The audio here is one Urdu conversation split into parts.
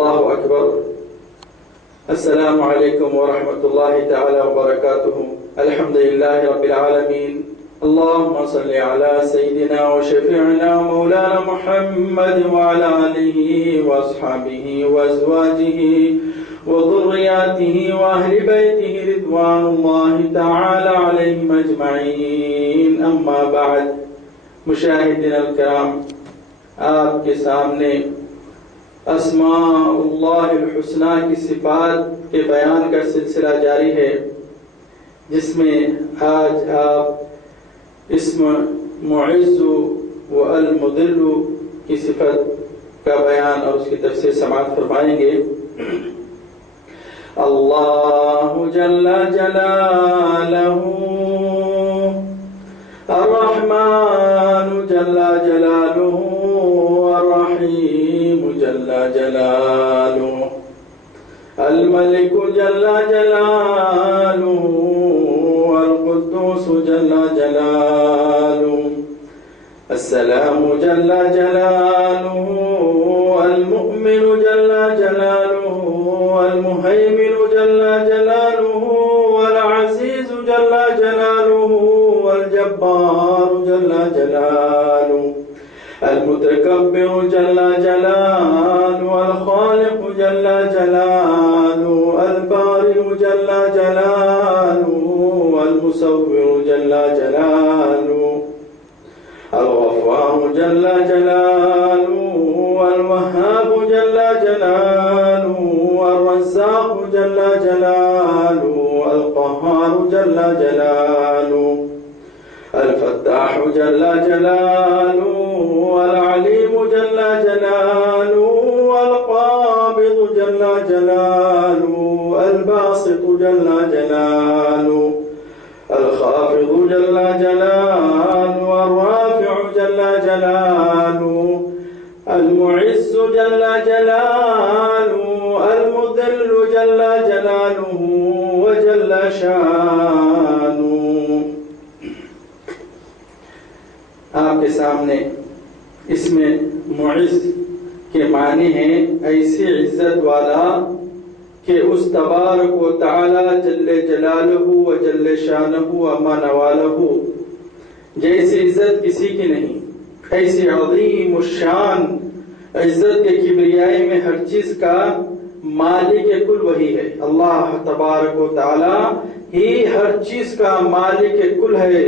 اللہ اکبر. السلام علیکم ورحمۃ اللہ تعالی وبرکاتہ. الحمد للہ رب العالمین. اللهم صل على سيدنا وشفيعنا مولانا محمد وعلى آله وأصحابه وأزواجه وذرياته وأهل بيته رضوان الله تعالى عليهم أجمعين. أما بعد. مشاہدین الکرام، آپ کے سامنے اسماء اللہ الحسنی کی صفات کے بیان کا سلسلہ جاری ہے، جس میں آج آپ اسم معز و المذل کی صفت کا بیان اور اس کی تفسیر سماعت فرمائیں گے. اللہ جل جلالہ الرحمن جل جلالہ الرحیم جل جلالہ الملک جل جلالہ القدوس جل جلالہ السلام جل جلالہ المؤمن جل جلالہ المہیمن جل جلالہ العزیز جل جلالہ الجبار جل جلالہ المتکبر جل جلالہ الخالق جل جلالہ البارئ جل جلالہ المصور جل جلالہ الغفار جل جلالہ الوهاب جل جلالہ الرزاق جل جلالہ القهار جل جلالہ الفتاح جل جلالہ العلیم جل جلالہ القابض جل جلالہ الباسط جل جلالہ الخافض جل جلالہ الرافع جل جلالہ المعز جل جلالہ المذل جل جلالہ وجل شانہ. آپ کے سامنے اس میں معز کے معنی ہیں ایسی عزت والا کہ اس تبارک و تعالی جل جلالہ و جل شانہ اما نوالہ جیسی عزت کسی کی نہیں. ایسی عظیم الشان عزت کے کبریائی میں ہر چیز کا مالک کل وہی ہے. اللہ تبارک و تعالی ہی ہر چیز کا مالک کل ہے.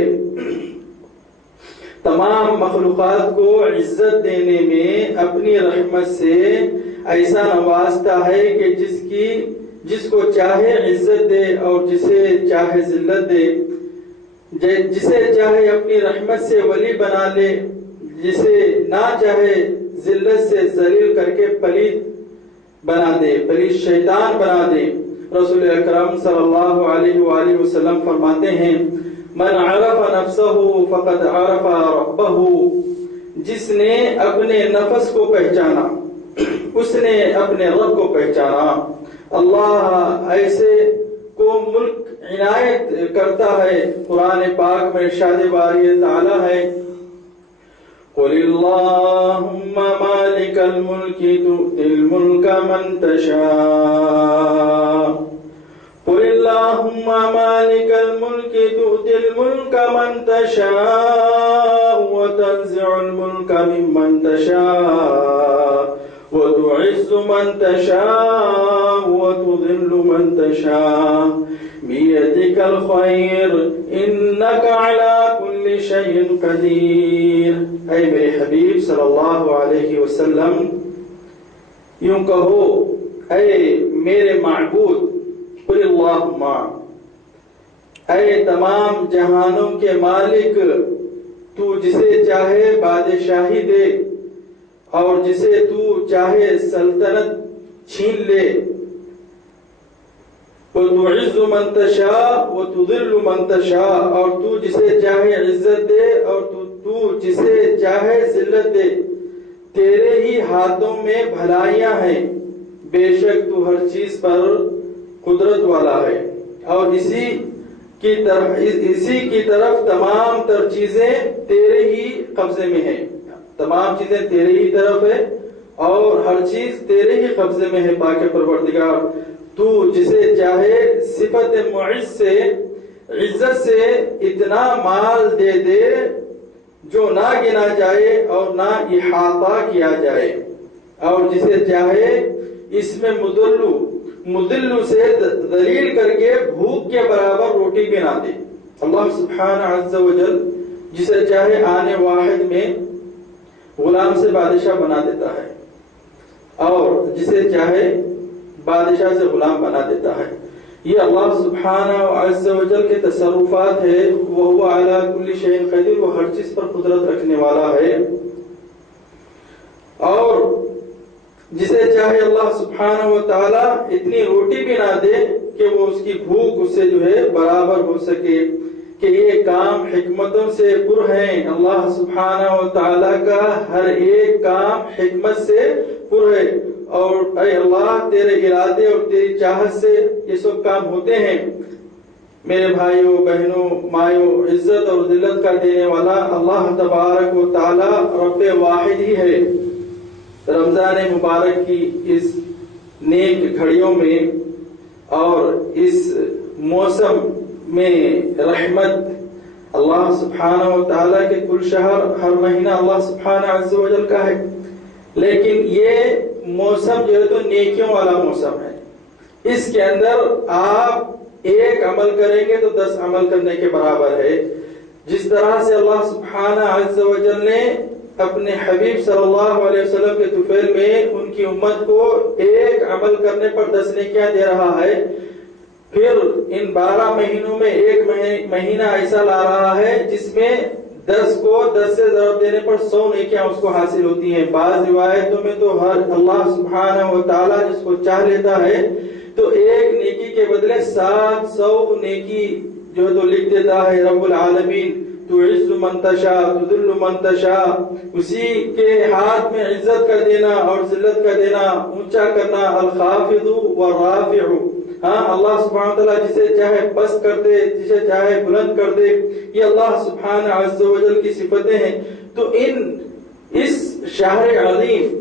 تمام مخلوقات کو عزت دینے میں اپنی رحمت سے ایسا نوازتا ہے کہ جس کو چاہے عزت دے اور جسے چاہے ذلت دے، جسے چاہے اپنی رحمت سے ولی بنا لے، جسے نہ چاہے ذلت سے ذلیل کر کے پلید بنا دے، پلید شیطان بنا دے. رسول اکرم صلی اللہ علیہ وآلہ وسلم فرماتے ہیں من عرف نفسہ فقد عرف ربہ. جس نے اپنے نفس کو پہچانا اس نے اپنے رب کو پہچانا. اللہ ایسے کو ملک عنایت کرتا ہے. قرآن پاک میں ارشاد باری تعالی ہے قل اللہم مالک الملک تؤتی الملک من تشاء. قل اللہم مالک الملک تؤتی الملک من تشاء وتنزع الملک ممن تشاء وتعز من تشاء وتذل من تشاء بيدك الخير انك على كل شيء قدير. اے میرے حبیب صلی اللہ علیہ وسلم، یوں کہو اے میرے معبود قل اللہم، اے تمام جہانوں کے مالک، تو جسے چاہے بادشاہی دے اور جسے تو چاہے سلطنت چھین لے. وَتُعِزُّ مَن تَشَاءُ وَتُذِلُّ مَن تَشَاءُ، اور تو جسے چاہے عزت دے اور تو جسے چاہے ذلت دے. تیرے ہی ہاتھوں میں بھلائیاں ہیں، بے شک تو ہر چیز پر قدرت والا ہے. اور اسی کی طرف تمام تر چیزیں تیرے ہی قبضے میں ہیں. تمام چیزیں تیرے ہی طرف ہے اور ہر چیز تیرے ہی قبضے میں ہے پاک پروردگار. تو جسے چاہے صفت معز سے عزت سے اتنا مال دے دے جو نہ گنا جائے اور نہ احاطہ کیا جائے، اور جسے چاہے اس میں مدلو سے ذلیل کر کے بھوک کے برابر روٹی بھی نہ دے. اللہ سبحانہ عز و جل جسے چاہے آنے واحد میں غلام سے بادشاہ بنا دیتا ہے اور جسے چاہے بادشاہ سے غلام بنا دیتا ہے. یہ اللہ سبحانہ عز و جل کے تصرفات ہے. وَهُوَ عَلَى كُلِّ شَيْءٍ قَدِيرٌ، وہ ہر چیز پر قدرت رکھنے والا ہے. اور جسے چاہے اللہ سبحانہ و تعالی اتنی روٹی بھی نہ دے کہ وہ اس کی بھوک اس سے جو ہے برابر ہو سکے. کہ یہ کام حکمتوں سے پر ہیں. اللہ سبحانہ و تعالی کا ہر ایک کام حکمت سے پر ہے، اور اے اللہ تیرے ارادے اور تیری چاہت سے یہ سب کام ہوتے ہیں. میرے بھائیوں بہنوں مائیوں، عزت اور ذلت کا دینے والا اللہ تبارک و تعالی رب واحد ہی ہے. رمضان مبارک کی اس نیک گھڑیوں میں اور اس موسم میں رحمت اللہ سبحانہ و تعالیٰ کے کل شہر ہر مہینہ اللہ سبحانہ عز و جل کا ہے، لیکن یہ موسم جو ہے تو نیکیوں والا موسم ہے. اس کے اندر آپ ایک عمل کریں گے تو 10 عمل کرنے کے برابر ہے. جس طرح سے اللہ سبحانہ عز و جل نے اپنے حبیب صلی اللہ علیہ وسلم کے طفیل میں ان کی امت کو ایک عمل کرنے پر 10 نیکیاں دے رہا ہے، پھر ان 12 مہینوں میں ایک مہینہ ایسا لا رہا ہے جس میں 10 کو 10 سے ضرب دینے پر 100 نیکیاں اس کو حاصل ہوتی ہیں. بعض روایتوں میں تو ہر اللہ سبحانہ و تعالی جس کو چاہ لیتا ہے تو ایک نیکی کے بدلے 700 نیکی جو ہے تو لکھ دیتا ہے. رب العالمین تعز من تشاء تذل من تشاء، اسی کے ہاتھ میں عزت کا دینا اور ذلت کا دینا، اونچا کرنا. الخافض والرافع، ہاں اللہ سبحانہ وتعالی جسے چاہے پست کر دے، جسے چاہے بلند کر دے. یہ اللہ سبحانہ عز و جل کی صفتیں ہیں. تو اس شہر عظیم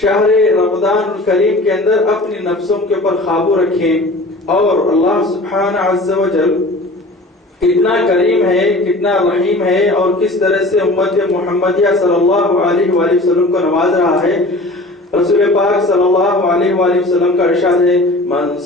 شہر رمضان الکریم کے اندر اپنی نفسوں کے اوپر قابو رکھیں. اور اللہ سبحانہ عز و جل کتنا کریم ہے، کتنا رحیم ہے، اور کس طرح سے امت محمدیہ صلی اللہ علیہ وآلہ وسلم کو نواز رہا ہے. رسول پاک صلی اللہ علیہ وآلہ وسلم کا ارشاد ہے، من